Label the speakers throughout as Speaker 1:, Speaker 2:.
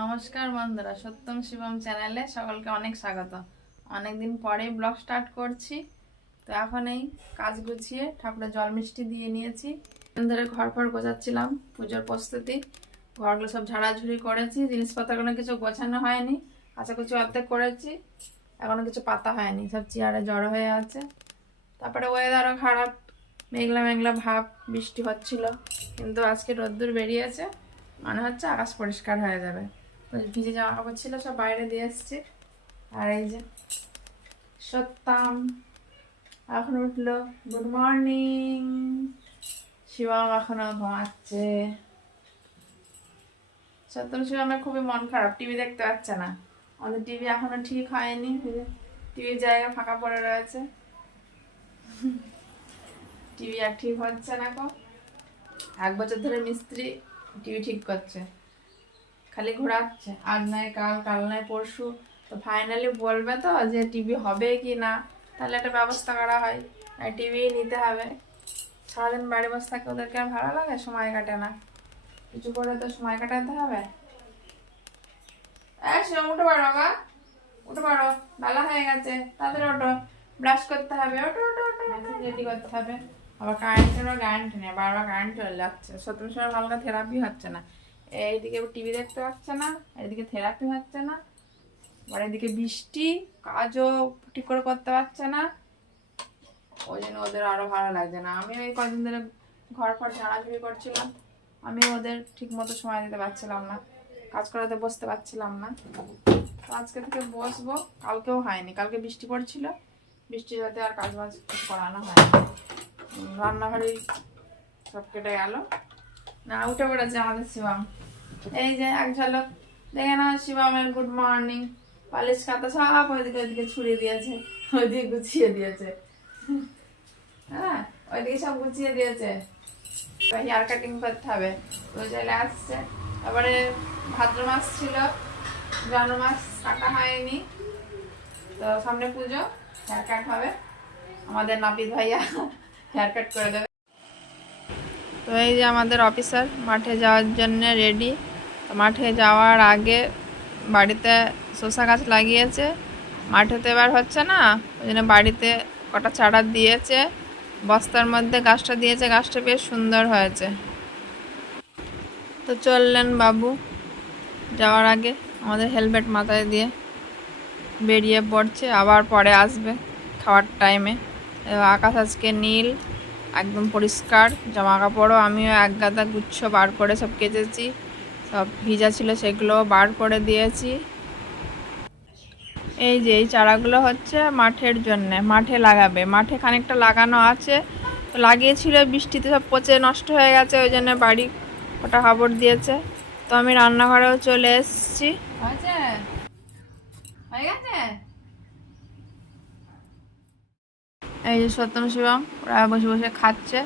Speaker 1: নমস্কার বন্ধুরা, সত্যম শিবম চ্যানেলে সকলকে অনেক স্বাগত। অনেকদিন পরেই ব্লগ স্টার্ট করছি। তো এখন এই কাজ গুছিয়ে ঠাকুরের জল মিষ্টি দিয়ে নিয়েছি। ধরে ঘর ফর গোছাচ্ছিলাম, পুজোর প্রস্তুতি। ঘরগুলো সব ঝাড়াঝুড়ি করেছি, জিনিসপত্রগুলো কিছু গোছানো হয়নি। কাছাকুচি অর্ধেক করেছি। এখনও কিছু পাতা হয়নি, সব চেয়ারে জড়ো হয়ে আছে। তারপরে ওয়েদারও খারাপ, মেঘলা মেঘলা ভাব, বৃষ্টি হচ্ছিল। কিন্তু আজকে রোদ্দুর বেরিয়েছে, মনে হচ্ছে আকাশ পরিষ্কার হয়ে যাবে। ভিজে জামা কাপড় ছিল, সব বাইরে দিয়ে এসছি আর এই যে সত্যম এখন উঠল। গুড মর্নিং শিবম এখনও ঘুমাচ্ছে। সত্যম, শিবমের খুবই মন খারাপ। টিভি দেখতে পাচ্ছে না। আমাদের টিভি এখনও ঠিক হয়নি। টিভির জায়গা ফাঁকা পড়ে রয়েছে। টিভি আর ঠিক হচ্ছে না কো এক বছর ধরে মিস্ত্রি টিভি ঠিক করছে। খালি ঘোরাচ্ছে। আজ নয়, কাল কাল নয়, পরশু। তো ফাইনালি বলবে তো যে টিভি হবে কি না? তাহলে একটা ব্যবস্থা করা হয়। আর টিভি নিতে হবে। সারাদিন বাড়ি বসে থাকে ওদেরকে আর ভালো লাগে? সময় কাটে না। কিছু করে তো সময় কাটাতে হবে। সে উঠে পারো বাবা। উঠে পারো বেলা হয়ে গেছে। তাদের ওটো ব্রাশ করতে হবে। ওটো ওটো রেডি করতে হবে। আবার কারেন্টেরও কারেন্ট নেই। বারবার কারেন্ট চলে যাচ্ছে। সত্যি সময় হালকা থেরাপি হচ্ছে না। এইদিকে টিভি দেখতে পাচ্ছে না এদিকে থেরাপি হচ্ছে না, আবার এদিকে বৃষ্টি, কাজও ঠিক করে করতে পারছে না। ওই জন্য ওদের আরও ভালো লাগছে না। আমি ওই কদিন ধরে ঘর ফর ঝাড়াঝুড়ি করছিলাম। আমি ওদের ঠিক মতো সময় দিতে পারছিলাম না, কাজ করাতে বসতে পারছিলাম না। তো আজকে থেকে বসবো, কালকেও হয়নি, কালকে বৃষ্টি পড়ছিল। বৃষ্টি যাতে আর কাজ বাজ করানো হয় রান্নাঘরে সব কেটে গেল। না, উঠে পড়েছে আমাদের শিবম। এই যে, এক ঝলক। দেখে না শিবমের গুড মর্নিং পালিশ খাতা সব ওইদিকে ওইদিকে ছুড়ে দিয়েছে। ওইদিকে গুছিয়ে দিয়েছে। হ্যাঁ ওইদিকে সব গুছিয়ে দিয়েছে। হেয়ার কাটিং করতে হবে। ওই চলে আসছে। তারপরে ভাদ্র মাস ছিল। জন মাস কাটা হয়নি। তো সামনে পুজো হেয়ার কাট হবে। আমাদের নাপিত ভাইয়া হেয়ার কাট করে দেবে। তো এই যে আমাদের অফিসার মাঠে যাওয়ার জন্য রেডি মাঠে যাওয়ার আগে বাড়িতে শসা গাছ লাগিয়েছে। মাঠে তো এবার হচ্ছে না, ওই জন্য বাড়িতে কটা চারা দিয়েছে। বস্তার মধ্যে গাছটা দিয়েছে, গাছটা বেশ সুন্দর হয়েছে। তো চললেন বাবু, যাওয়ার আগে আমাদের হেলমেট মাথায় দিয়ে বেরিয়ে পড়ছে, আবার পরে আসবে খাওয়ার টাইমে আকাশ আজকে নীল একদম পরিষ্কার জামা কাপড়ও আমিও এক গাদা গুচ্ছ বার করে সব কেচেছি, সব ভিজা ছিল সেগুলো বার করে দিয়েছি। এই যে, এই চারাগুলো হচ্ছে মাঠের জন্য, মাঠে লাগাবে, মাঠে খানিকটা লাগানো আছে, তো লাগিয়েছিল, বৃষ্টিতে সব পচে নষ্ট হয়ে গেছে, ওই জন্য বাড়ি ওটা খবর দিয়েছে, তো আমি রান্নাঘরেও চলে এসেছি। হয়ে গেছে? এই যে সত্যম শিবম, ওরা বসে বসে খাচ্ছে।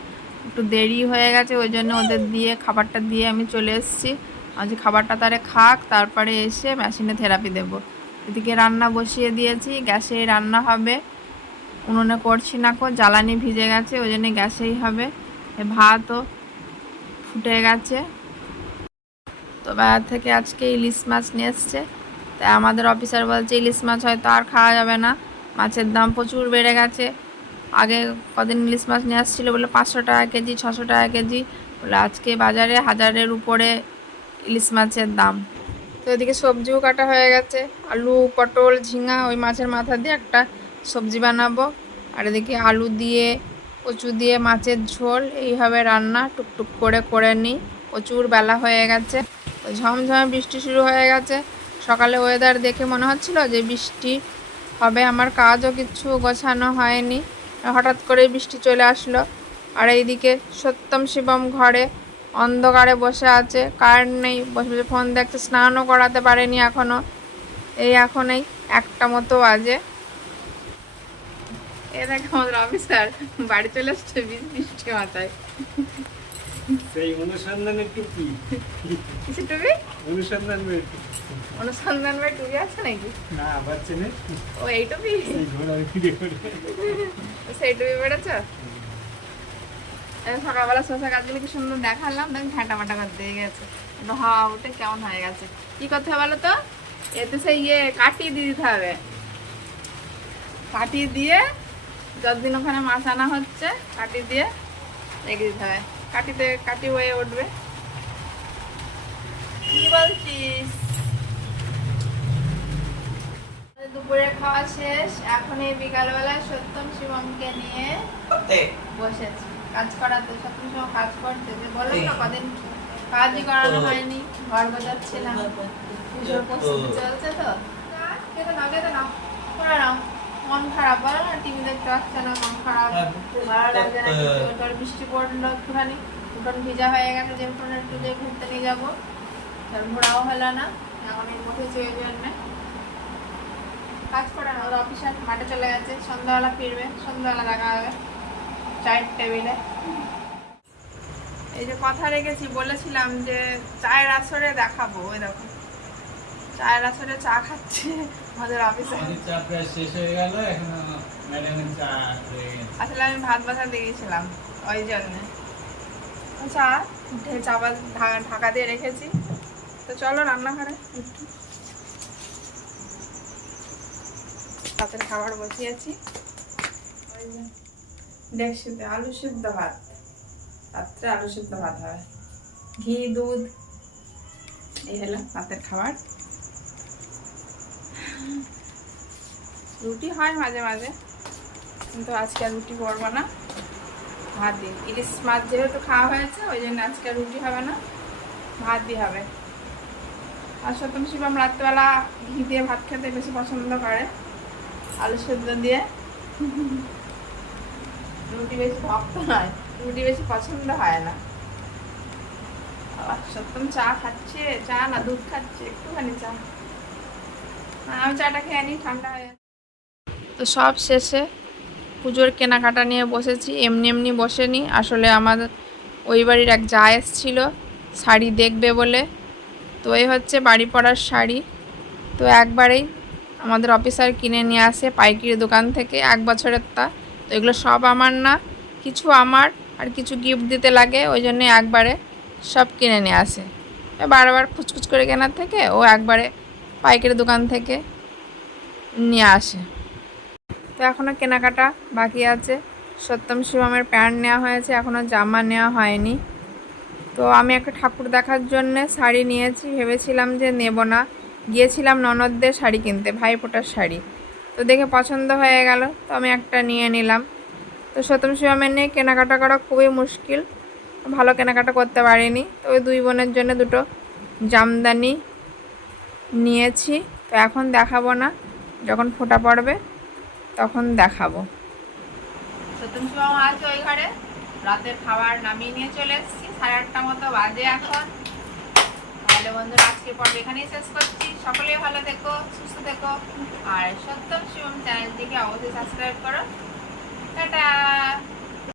Speaker 1: একটু দেরি হয়ে গেছে, ওই জন্য ওদের দিয়ে খাবারটা দিয়ে আমি চলে এসেছি। আজ খাবারটা তারে খাক, তারপরে এসে মেশিনে থেরাপি দেব। এদিকে রান্না বসিয়ে দিয়েছি গ্যাসে রান্না হবে। উনুনে করছি না কো, জ্বালানি ভিজে গেছে, ওই জন্য গ্যাসেই হবে। ভাতও ফুটে গেছে। তো বাইরে থেকে আজকে ইলিশ মাছ নিয়ে এসছে। তাই আমাদের অফিসার বলছে, ইলিশ মাছ হয়তো আর খাওয়া যাবে না। মাছের দাম প্রচুর বেড়ে গেছে। আগে কদিন ইলিশ মাছ নিয়ে আসছিল বলে পাঁচশো টাকা কেজি, ছশো টাকা কেজি। বলে আজকে বাজারে হাজারের উপরে ইলিশ মাছের দাম। তো এদিকে সবজিও কাটা হয়ে গেছে। আলু, পটল, ঝিঙা ওই মাছের মাথা দিয়ে একটা সবজি বানাবো। আর এদিকে আলু দিয়ে, কচু দিয়ে মাছের ঝোল, এইভাবে রান্না টুকটুক করে করে নিই। প্রচুর বেলা হয়ে গেছে। ঝমঝমে বৃষ্টি শুরু হয়ে গেছে। সকালে ওয়েদার দেখে মনে হচ্ছিল যে বৃষ্টি হবে, আমার কাজও কিছু গোছানো হয়নি। হঠাৎ করে বৃষ্টি চলে আসলো। আর এইদিকে সত্যম শিবম ঘরে অন্ধকারে বসে আছে কারেন্ট নেই, বসে বসে ফোন দেখতে স্নানও করাতে পারেনি এখনও এই এখন এই একটা মতো বাজে। এ দেখ আমাদের অফিসার বাড়ি চলে আসছে বৃষ্টি মাথায়।
Speaker 2: সেই অনুসন্ধানের টুপি
Speaker 1: কিছু টুপি?
Speaker 2: অনুসন্ধান মেয়ে
Speaker 1: অনুসন্ধান ভাই টুপি আছে নাকি?
Speaker 2: না পাচ্ছে না
Speaker 1: ও এই টুপি?
Speaker 2: সেই ঘোড়া করে।
Speaker 1: সেই টুপি বেড়েছ সকালবেলা শশা গাছগুলো কি সুন্দর দেখালাম? দেখ ঘাটা মাটা করে দিয়ে গেছে। হাওয়া উঠে কেমন হয়ে গেছে। কি করতে হবে বলো তো? এতে সেই ইয়ে কাটিয়ে দিয়ে দিতে হবে। কাটিয়ে দিয়ে যতদিন ওখানে মাছ আনা হচ্ছে কাটিয়ে দিয়ে রেখে দিতে হবে। কাটিতে কাটি হয়ে উঠবে। কি বলছিস? দুপুরে খাওয়া শেষ এখন এই বিকালবেলায় সত্যম শিবমকে নিয়ে বসেছি। কাজ করাতে সত্যম শিবম কাজ করতে। যে বললাম না কদিন কাজই করানো হয়নি ঘর পুজোর প্রস্তুতি চলছে তো? না, খেতে নাও খেতে নাও করে নাও। মন খারাপ বলো না টিভি দেখতে পাচ্ছে না মন খারাপ? ভালো লাগছে না তোর বৃষ্টি পড়ল একটুখানি উঠোন ভিজা হয়ে গেছে যে উঠোনে একটু যে ঘুরতে নিয়ে যাব। তার ঘোরাও হলো না এখন এই বসেছি ওই জন্য। কাজ করে না ওর অফিসার মাঠে চলে গেছে সন্ধ্যাবেলা ফিরবে সন্ধ্যাবেলা দেখা হবে চায়ের টেবিলে এই যে কথা রেখেছি বলেছিলাম যে চায়ের আসরে দেখাবো ওই দেখো। চায়ের আসরে চা খাচ্ছে আমাদের অফিসে
Speaker 3: আমাদের চা প্রায় শেষ হয়ে গেল এখন ম্যাডামের চা
Speaker 1: আসলে আমি ভাত ওই জন্য। চা চাপা ঢাকা দিয়ে রেখেছি। তো চলো রান্নাঘরে একটু। রাতের খাবার বসিয়েছি। ওই যে ডেকসিতে আলু সিদ্ধ ভাত। রাত্রে আলু সিদ্ধ ভাত হয়। ঘি দুধ এই হলো রাতের খাবার। রুটি হয় মাঝে মাঝে, কিন্তু আজকে আর রুটি করব না। ভাত দিন ইলিশ মাছ যেহেতু খাওয়া হয়েছে, ওই জন্য আজকে আর রুটি হবে না, ভাত দিয়ে হবে। আর সত্যম শিবম রাত্রেবেলা ঘি দিয়ে ভাত খেতে বেশি পছন্দ করে, আলু সেদ্ধ দিয়ে। রুটি বেশি ভক্ত নয়, রুটি বেশি পছন্দ হয় না। সত্যম চা খাচ্ছে, চা না দুধ খাচ্ছে, একটুখানি চা। আমি চাটা খেয়ে নিই, ঠান্ডা হয়ে। তো সব শেষে পুজোর কেনাকাটা নিয়ে বসেছি, এমনি এমনি বসেনি। আসলে আমাদের ওই বাড়ির এক যা এসছিল শাড়ি দেখবে বলে। তো এই হচ্ছে বাড়ি পড়ার শাড়ি। তো একবারেই আমাদের অফিসার কিনে নিয়ে আসে পাইকারি দোকান থেকে, এক বছরের তা। তো এগুলো সব আমার না, কিছু আমার আর কিছু গিফট দিতে লাগে, ওই জন্য একবারে সব কিনে নিয়ে আসে। বারবার খুচখুচ করে কেনার থেকে ও একবারে পাইকারি দোকান থেকে নিয়ে আসে। তো এখনও কেনাকাটা বাকি আছে। সত্যম শিবমের প্যান্ট নেওয়া হয়েছে এখনও জামা নেওয়া হয়নি। তো আমি একটা ঠাকুর দেখার জন্য শাড়ি নিয়েছি, ভেবেছিলাম যে নেব না। গিয়েছিলাম ননদদের শাড়ি কিনতে, ভাইফোঁটার শাড়ি। তো দেখে পছন্দ হয়ে গেল, তো আমি একটা নিয়ে নিলাম। তো সত্যম শিবমের নিয়ে কেনাকাটা করা খুবই মুশকিল, ভালো কেনাকাটা করতে পারিনি। তো ওই দুই বোনের জন্য দুটো জামদানি নিয়েছি, তো এখন দেখাবো না, যখন ফোটা পড়বে। তখন দেখাবো। সত্যম শিবম আছে ওই ঘরে? রাতের খাবার নামিয়ে নিয়ে চলে এসেছি। সাড়ে আটটা মতো বাজে এখন। তাহলে বন্ধুরা আজকে পর্ব এখানেই শেষ করছি। সকলেই ভালো থেকো, সুস্থ থেকো। আর সত্যম শিবম চ্যানেলটিকে অবশ্যই সাবস্ক্রাইব করো। টাটা!